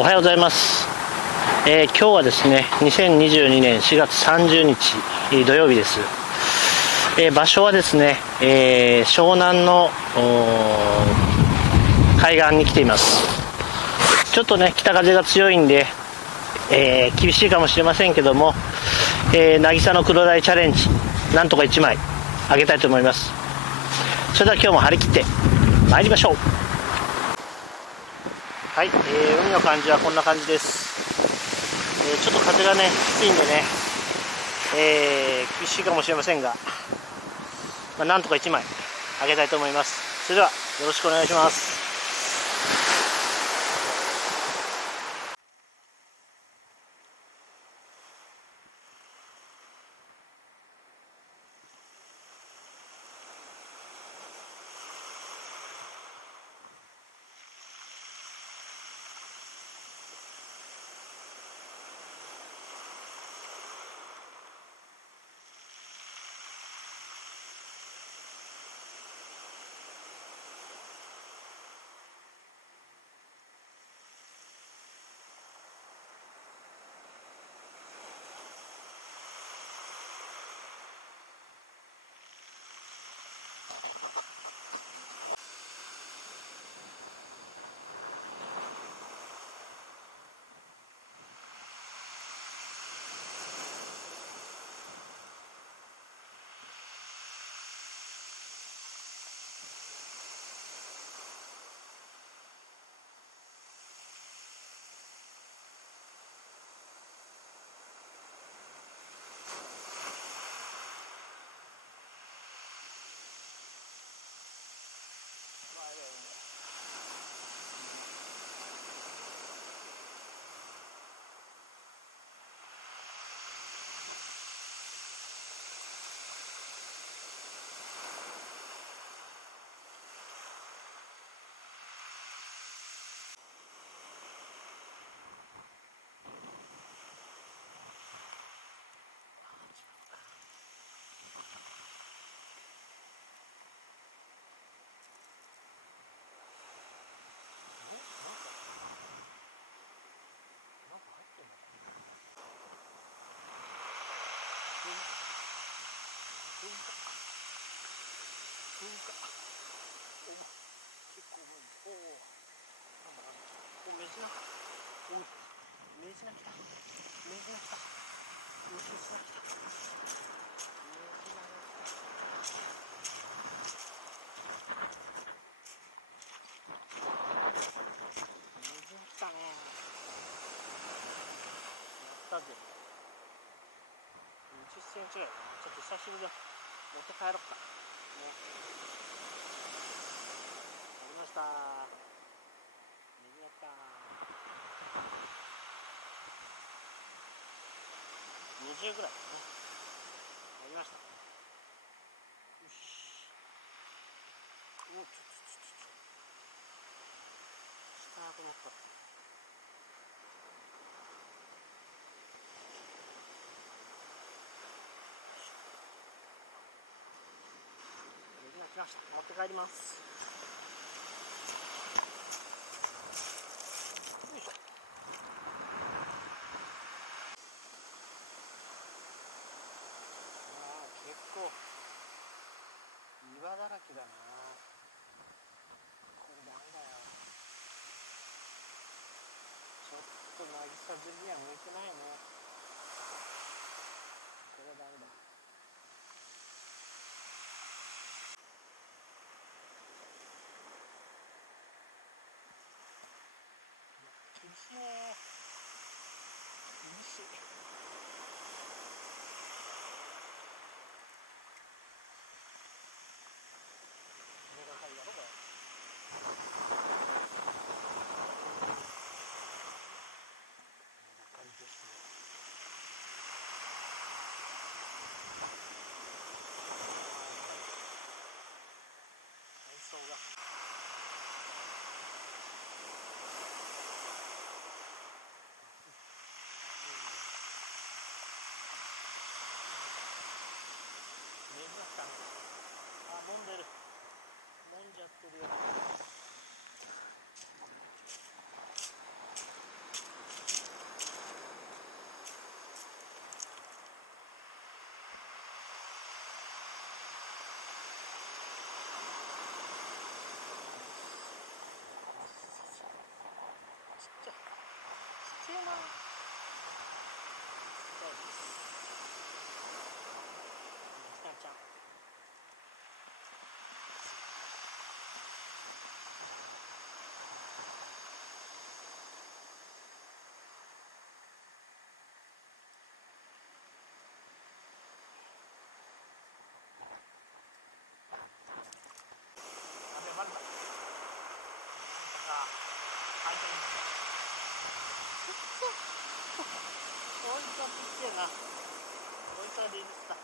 おはようございます。今日はですね、2022年4月30日土曜日です。場所はですね、湘南の海岸に来ています。ちょっとね、北風が強いんで、厳しいかもしれませんけども、渚の黒鯛チャレンジ、なんとか1枚あげたいと思います。それでは今日も張り切って参りましょう。はい、海の感じはこんな感じです。ちょっと風がねきついんでね、厳しいかもしれませんが、なんとか1枚あげたいと思います。それではよろしくお願いします。20センチぐらいかな。ちょっと久しぶりだ。持って帰ろうか。ね。ありました。右やった。20ぐらいだね。ありました。よし。お、下と思った。来ました。持って帰ります。よいしょ。結構岩だらけだな。これダメだよ。ちょっと渚釣りには向いてないね。これはダメだ。厳しいね。厳しい。これが入るだろこれ。こんな感じですね。海藻が。水だったんだ。飲んでる。飲んじゃってるよ。な。そうです。ひなちゃん。あれバレた。回転。こいつはちっちゃいな。こいつはリリスだ。